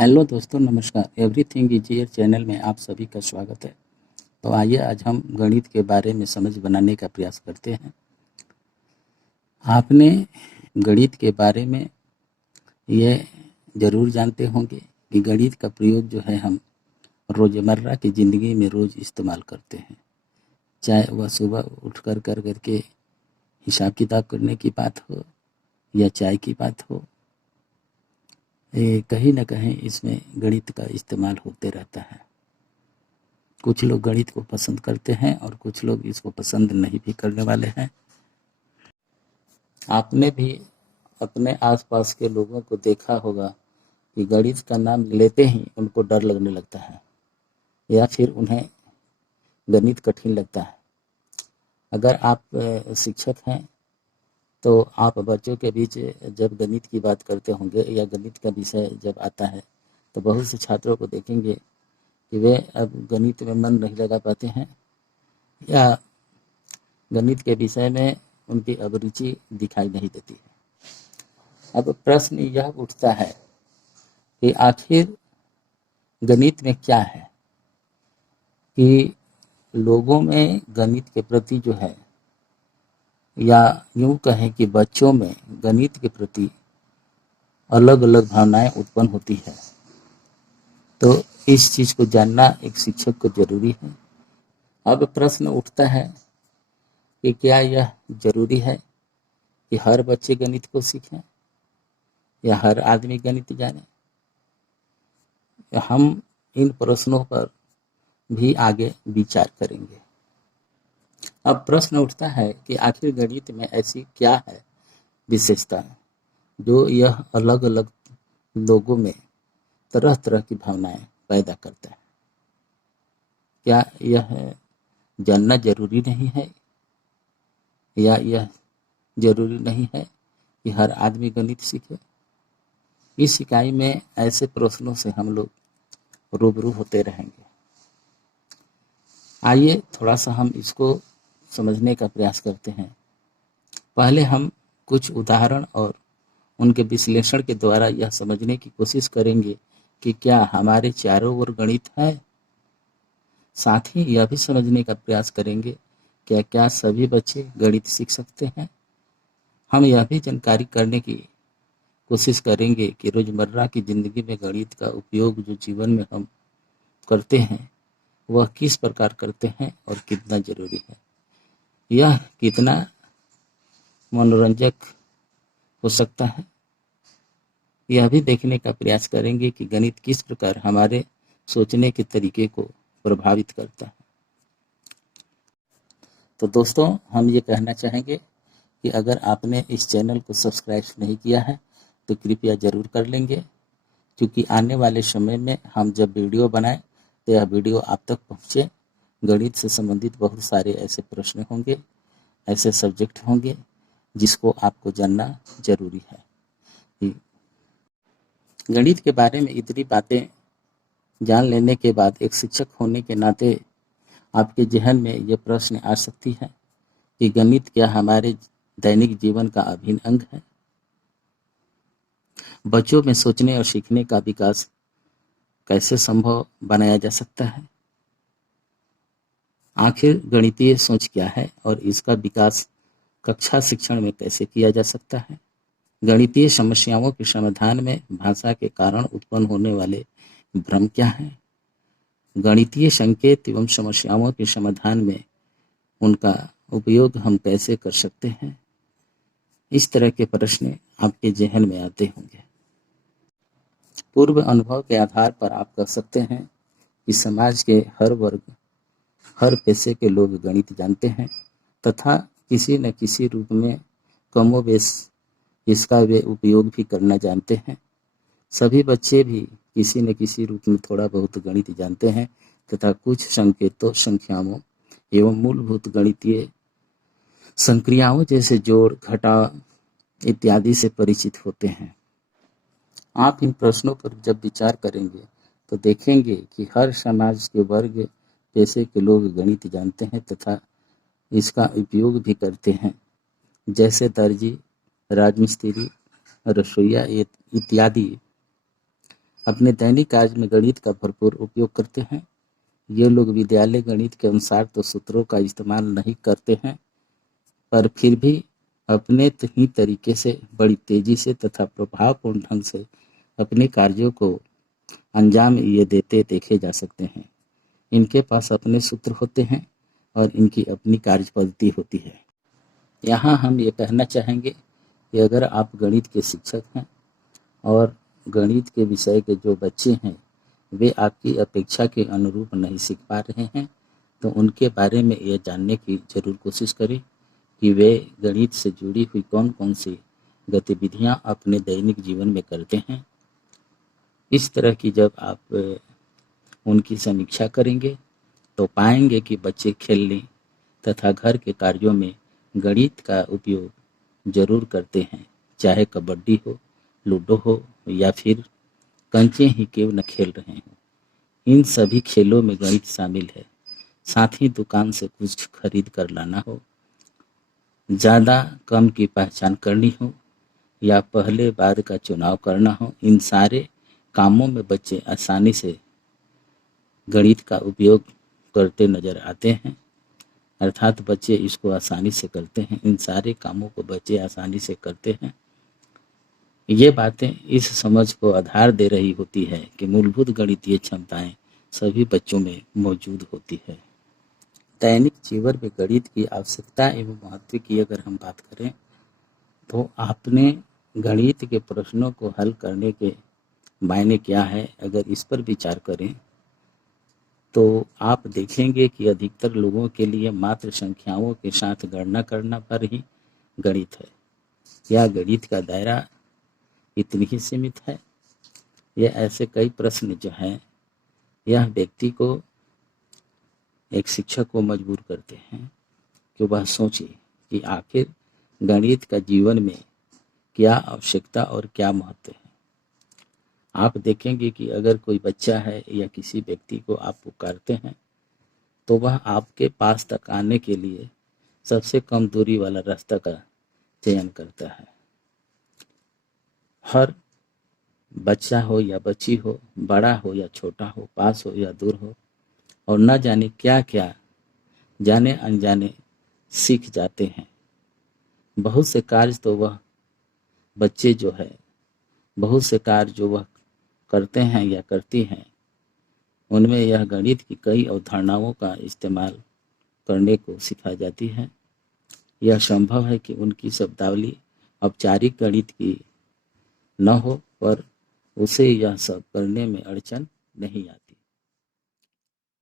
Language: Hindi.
हेलो दोस्तों, नमस्कार। एवरीथिंग इज हियर चैनल में आप सभी का स्वागत है। तो आइए आज हम गणित के बारे में समझ बनाने का प्रयास करते हैं। आपने गणित के बारे में ये ज़रूर जानते होंगे कि गणित का प्रयोग जो है हम रोज़मर्रा की ज़िंदगी में रोज़ इस्तेमाल करते हैं। चाहे वह सुबह उठ कर करके हिसाब किताब करने की बात हो या चाय की बात हो, कहीं ना कहीं इसमें गणित का इस्तेमाल होते रहता है। कुछ लोग गणित को पसंद करते हैं और कुछ लोग इसको पसंद नहीं भी करने वाले हैं। आपने भी अपने आसपास के लोगों को देखा होगा कि गणित का नाम लेते ही उनको डर लगने लगता है या फिर उन्हें गणित कठिन लगता है। अगर आप शिक्षक हैं तो आप बच्चों के बीच जब गणित की बात करते होंगे या गणित का विषय जब आता है तो बहुत से छात्रों को देखेंगे कि वे अब गणित में मन नहीं लगा पाते हैं या गणित के विषय में उनकी अभिरुचि दिखाई नहीं देती है। अब प्रश्न यह उठता है कि आखिर गणित में क्या है कि लोगों में गणित के प्रति जो है, या यूं कहें कि बच्चों में गणित के प्रति अलग अलग भावनाएं उत्पन्न होती है। तो इस चीज़ को जानना एक शिक्षक को जरूरी है। अब प्रश्न उठता है कि क्या यह जरूरी है कि हर बच्चे गणित को सीखें या हर आदमी गणित जाने। हम इन प्रश्नों पर भी आगे विचार करेंगे। अब प्रश्न उठता है कि आखिर गणित में ऐसी क्या है विशेषता जो यह अलग अलग लोगों में तरह तरह की भावनाएं पैदा करता है। क्या यह जानना जरूरी नहीं है या यह जरूरी नहीं है कि हर आदमी गणित सीखे। इस इकाई में ऐसे प्रश्नों से हम लोग रूबरू होते रहेंगे। आइए थोड़ा सा हम इसको समझने का प्रयास करते हैं। पहले हम कुछ उदाहरण और उनके विश्लेषण के द्वारा यह समझने की कोशिश करेंगे कि क्या हमारे चारों ओर गणित है। साथ ही यह भी समझने का प्रयास करेंगे क्या सभी बच्चे गणित सीख सकते हैं। हम यह भी जानकारी करने की कोशिश करेंगे कि रोजमर्रा की जिंदगी में गणित का उपयोग जो जीवन में हम करते हैं वह किस प्रकार करते हैं और कितना जरूरी है। यह कितना मनोरंजक हो सकता है, यह भी देखने का प्रयास करेंगे कि गणित किस प्रकार हमारे सोचने के तरीके को प्रभावित करता है। तो दोस्तों, हम ये कहना चाहेंगे कि अगर आपने इस चैनल को सब्सक्राइब नहीं किया है तो कृपया ज़रूर कर लेंगे, क्योंकि आने वाले समय में हम जब वीडियो बनाएं तो यह वीडियो आप तक पहुँचे। गणित से संबंधित बहुत सारे ऐसे प्रश्न होंगे, ऐसे सब्जेक्ट होंगे जिसको आपको जानना जरूरी है। गणित के बारे में इतनी बातें जान लेने के बाद एक शिक्षक होने के नाते आपके जहन में ये प्रश्न आ सकती है कि गणित क्या हमारे दैनिक जीवन का अभिन्न अंग है। बच्चों में सोचने और सीखने का विकास कैसे संभव बनाया जा सकता है। आखिर गणितीय सोच क्या है और इसका विकास कक्षा शिक्षण में कैसे किया जा सकता है। गणितीय समस्याओं के समाधान में भाषा के कारण उत्पन्न होने वाले भ्रम क्या हैं। गणितीय संकेत एवं समस्याओं के समाधान में उनका उपयोग हम कैसे कर सकते हैं। इस तरह के प्रश्न आपके जहन में आते होंगे। पूर्व अनुभव के आधार पर आप कह सकते हैं कि समाज के हर वर्ग, हर पेशे के लोग गणित जानते हैं तथा किसी न किसी रूप में कमोबेश इसका वे उपयोग भी करना जानते हैं। सभी बच्चे भी किसी न किसी रूप में थोड़ा बहुत गणित जानते हैं तथा कुछ संकेतों, संख्याओं एवं मूलभूत गणितीय संक्रियाओं जैसे जोड़, घटाव इत्यादि से परिचित होते हैं। आप इन प्रश्नों पर जब विचार करेंगे तो देखेंगे कि हर समाज के वर्ग, पेशे के लोग गणित जानते हैं तथा इसका उपयोग भी करते हैं, जैसे दर्जी, राजमिस्त्री, रसोइया इत्यादि। अपने दैनिक कार्य में गणित का भरपूर उपयोग करते हैं। ये लोग विद्यालय गणित के अनुसार तो सूत्रों का इस्तेमाल नहीं करते हैं, पर फिर भी अपने ही तरीके से बड़ी तेजी से तथा प्रभावपूर्ण ढंग से अपने कार्यों को अंजाम ये देते देखे जा सकते हैं। इनके पास अपने सूत्र होते हैं और इनकी अपनी कार्य पद्धति होती है। यहाँ हम ये कहना चाहेंगे कि अगर आप गणित के शिक्षक हैं और गणित के विषय के जो बच्चे हैं वे आपकी अपेक्षा के अनुरूप नहीं सीख पा रहे हैं, तो उनके बारे में यह जानने की जरूर कोशिश करें कि वे गणित से जुड़ी हुई कौन कौन सी गतिविधियाँ अपने दैनिक जीवन में करते हैं। इस तरह की जब आप उनकी समीक्षा करेंगे तो पाएंगे कि बच्चे खेलने तथा घर के कार्यों में गणित का उपयोग जरूर करते हैं, चाहे कबड्डी हो, लूडो हो या फिर कंचे ही क्यों न खेल रहे हों। इन सभी खेलों में गणित शामिल है। साथ ही दुकान से कुछ खरीद कर लाना हो, ज़्यादा कम की पहचान करनी हो या पहले बाद का चुनाव करना हो, इन सारे कामों में बच्चे आसानी से गणित का उपयोग करते नजर आते हैं। अर्थात बच्चे इसको आसानी से करते हैं, इन सारे कामों को बच्चे आसानी से करते हैं। ये बातें इस समझ को आधार दे रही होती है कि मूलभूत गणितीय क्षमताएं सभी बच्चों में मौजूद होती है। दैनिक जीवन में गणित की आवश्यकता एवं महत्व की अगर हम बात करें तो आपने गणित के प्रश्नों को हल करने के मायने क्या है, अगर इस पर विचार करें तो आप देखेंगे कि अधिकतर लोगों के लिए मात्र संख्याओं के साथ गणना करना पर ही गणित है। या गणित का दायरा इतनी ही सीमित है? यह ऐसे कई प्रश्न जो हैं यह व्यक्ति को, एक शिक्षक को मजबूर करते हैं कि वह सोचे कि आखिर गणित का जीवन में क्या आवश्यकता और क्या महत्व है। आप देखेंगे कि अगर कोई बच्चा है या किसी व्यक्ति को आप पुकारते हैं तो वह आपके पास तक आने के लिए सबसे कम दूरी वाला रास्ता का चयन करता है। हर बच्चा हो या बच्ची हो, बड़ा हो या छोटा हो, पास हो या दूर हो, और न जाने क्या क्या जाने अनजाने सीख जाते हैं। बहुत से कार्य जो वह करते हैं या करती हैं उनमें यह गणित की कई अवधारणाओं का इस्तेमाल करने को सिखा जाती है। यह संभव है कि उनकी शब्दावली औपचारिक गणित की न हो, पर उसे यह सब करने में अड़चन नहीं आती।